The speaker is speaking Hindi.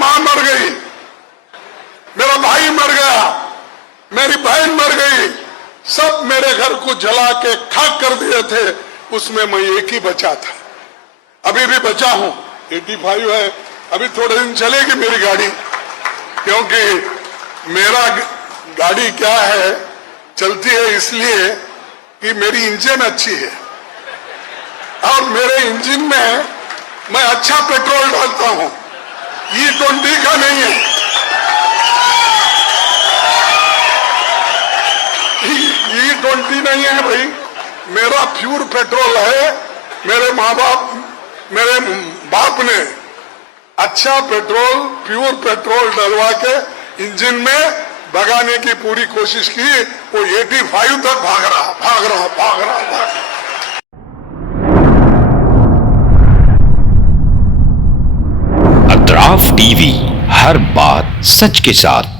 मां मर गई, मेरा भाई मर गया, मेरी बहन मर गई, सब मेरे घर को जला के खाक कर दिए थे, उसमें मैं एक ही बचा था। अभी भी बचा हूं, 85 है, अभी थोड़े दिन चलेगी मेरी गाड़ी, क्योंकि मेरा गाड़ी क्या है, चलती है इसलिए कि मेरी इंजन अच्छी है और मेरे इंजन में मैं अच्छा पेट्रोल डालता हूं, E20 का नहीं है। E20 नहीं है भाई, मेरा प्योर पेट्रोल है। मेरे माँ बाप, मेरे बाप ने अच्छा पेट्रोल, प्योर पेट्रोल डलवा के इंजन में भगाने की पूरी कोशिश की। वो 85 तक भाग रहा। अतराफ टीवी, हर बात सच के साथ।